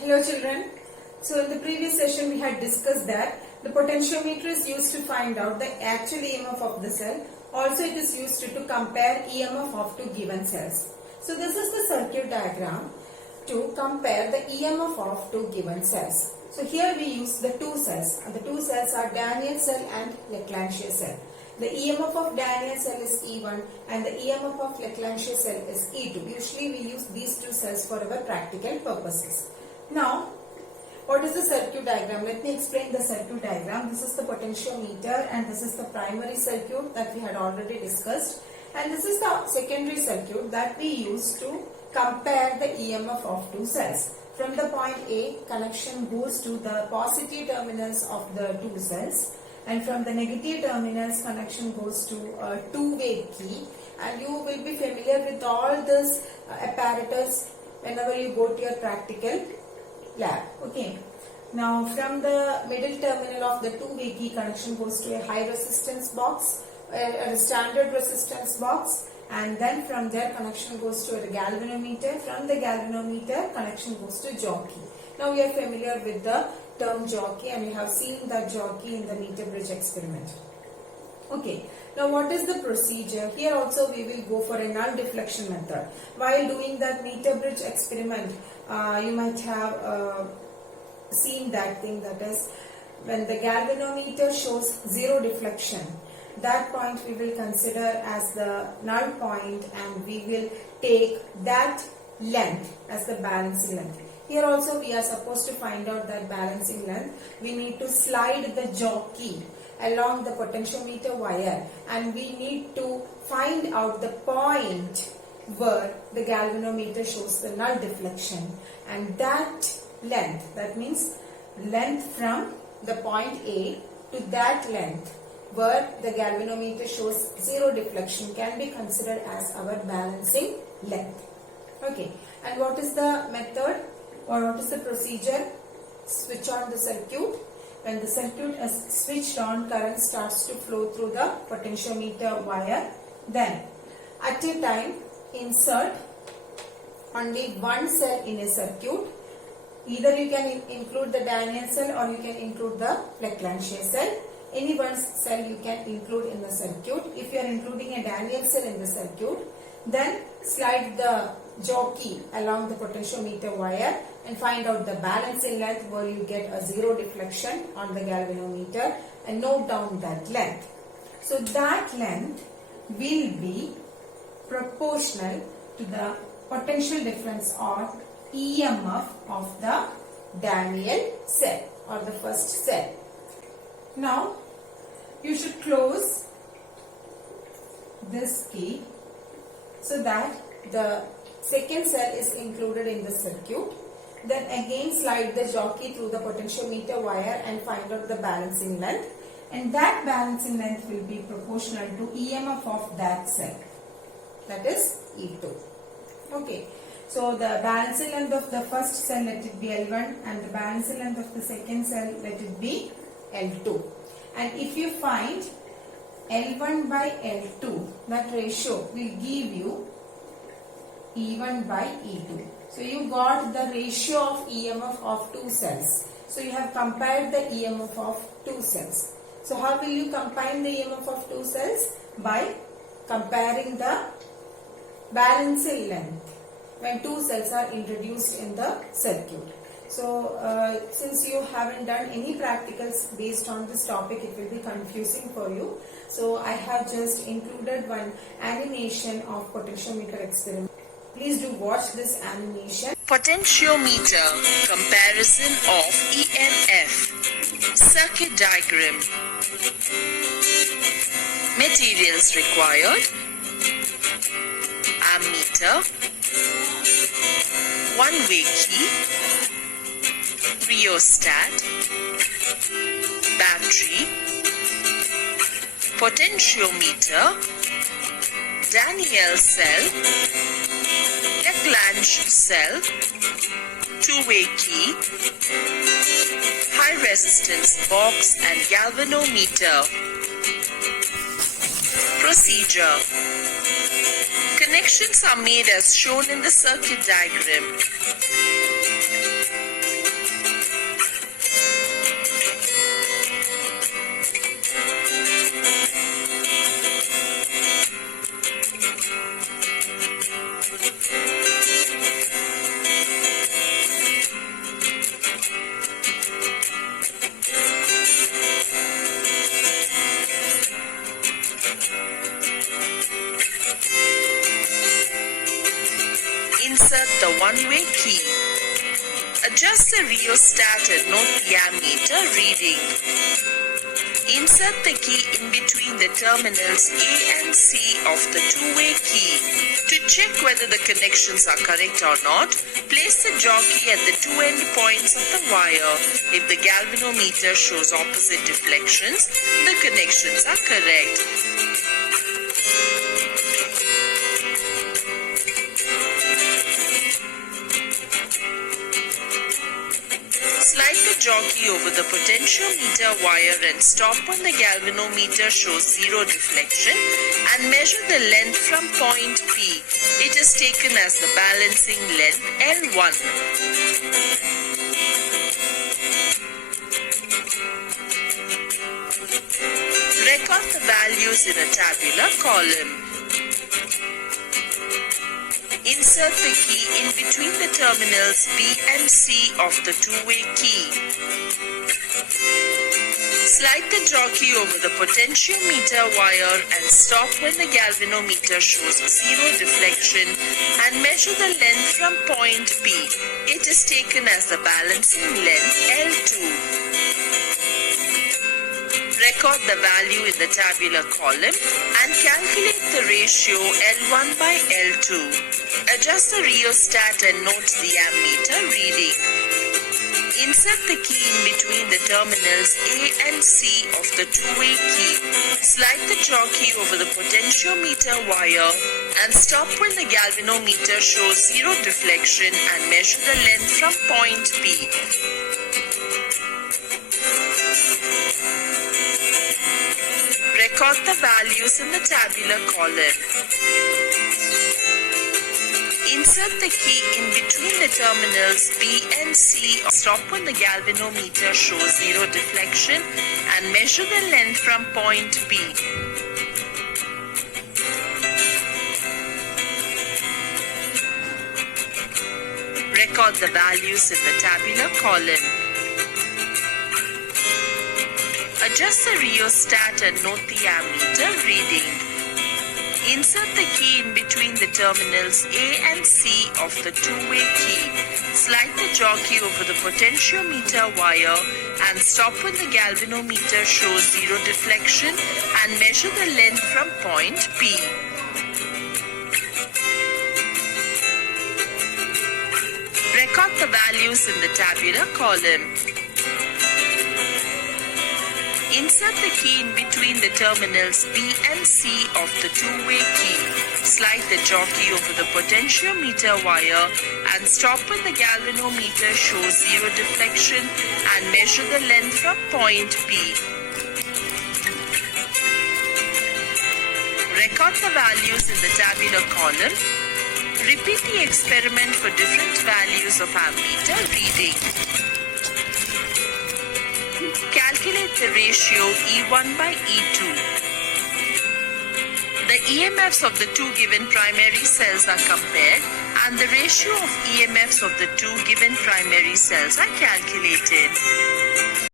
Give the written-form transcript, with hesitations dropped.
Hello children. So in the previous session we had discussed that the potentiometer is used to find out the actual EMF of the cell. Also it is used to compare EMF of two given cells. So this is the circuit diagram to compare the EMF of two given cells. So here we use the two cells. And the two cells are Daniell cell and Leclanché cell. The EMF of Daniell cell is E1 and the EMF of Leclanché cell is E2. Usually we use these two cells for our practical purposes. Now, what is the circuit diagram? Let me explain the circuit diagram. This is the potentiometer and this is the primary circuit that we had already discussed. And this is the secondary circuit that we use to compare the EMF of two cells. From the point A, connection goes to the positive terminals of the two cells. And from the negative terminals, connection goes to a two-way key. And you will be familiar with all this apparatus whenever you go to your practical lab. Okay. Now from the middle terminal of the two-way key, connection goes to a high resistance box, a standard resistance box, and then from there connection goes to a galvanometer. From the galvanometer, connection goes to jockey. Now we are familiar with the term jockey and we have seen that jockey in the meter bridge experiment. Okay. Now what is the procedure? Here also we will go for a null deflection method. While doing that meter bridge experiment, you might have seen that thing, that is when the galvanometer shows zero deflection, that point we will consider as the null point and we will take that length as the balancing length. Here also we are supposed to find out that balancing length. We need to slide the jockey along the potentiometer wire and we need to find out the point where the galvanometer shows the null deflection, and that length, that means length from the point A to that length where the galvanometer shows zero deflection, can be considered as our balancing length. Okay, and what is the method or what is the procedure? Switch on the circuit. When the circuit is switched on, current starts to flow through the potentiometer wire. Then at a time insert only one cell in a circuit. Either you can include the Daniell cell or you can include the Leclanché cell. Any one cell you can include in the circuit. If you are including a Daniell cell in the circuit, then slide the jockey along the potentiometer wire and find out the balancing length where you get a zero deflection on the galvanometer and note down that length. So that length will be proportional to the potential difference or EMF of the Daniell cell or the first cell. Now you should close this key so that the second cell is included in the circuit. Then again slide the jockey through the potentiometer wire and find out the balancing length, and that balancing length will be proportional to EMF of that cell, that is E2. Okay, so the balancing length of the first cell, let it be L1, and the balancing length of the second cell, let it be L2. And if you find L1 by L2, that ratio will give you E1 by E2. So you got the ratio of EMF of two cells. So you have compared the EMF of two cells. So how will you combine the EMF of two cells? By comparing the balancing length when two cells are introduced in the circuit. So since you haven't done any practicals based on this topic, it will be confusing for you. So I have just included one animation of potentiometer experiment. Please do watch this animation. Potentiometer, comparison of EMF, circuit diagram. Materials required: ammeter, one-way key, rheostat, battery, potentiometer, Daniell cell, Leclanché cell, two-way key, high resistance box and galvanometer. Procedure. Connections are made as shown in the circuit diagram. key. Adjust the rheostat and note the ammeter reading. Insert the key in between the terminals A and C of the two-way key. To check whether the connections are correct or not, place the jockey at the two end points of the wire. If the galvanometer shows opposite deflections, the connections are correct. Slide the jockey over the potentiometer wire and stop when the galvanometer shows zero deflection and measure the length from point P. It is taken as the balancing length L1. Record the values in a tabular column. Insert the key in between the terminals B and C of the two-way key. Slide the jockey over the potentiometer wire and stop when the galvanometer shows zero deflection and measure the length from point P. It is taken as the balancing length L2. Record the value in the tabular column and calculate the ratio L1 by L2. Adjust the rheostat and note the ammeter reading. Insert the key in between the terminals A and C of the two-way key. Slide the jockey over the potentiometer wire and stop when the galvanometer shows zero deflection and measure the length from point P. Record the values in the tabular column. Insert the key in between the terminals B and C. Stop when the galvanometer shows zero deflection and measure the length from point P. Record the values in the tabular column. Adjust the rheostat and note the ammeter reading. Insert the key in between the terminals A and C of the two-way key. Slide the jockey over the potentiometer wire and stop when the galvanometer shows zero deflection and measure the length from point P. Record the values in the tabular column. Insert the key in between the terminals B and C of the two-way key. Slide the jockey over the potentiometer wire and stop when the galvanometer shows zero deflection and measure the length from point P. Record the values in the tabular column. Repeat the experiment for different values of ammeter reading. Calculate the ratio E1 by E2. The EMFs of the two given primary cells are compared and the ratio of EMFs of the two given primary cells are calculated.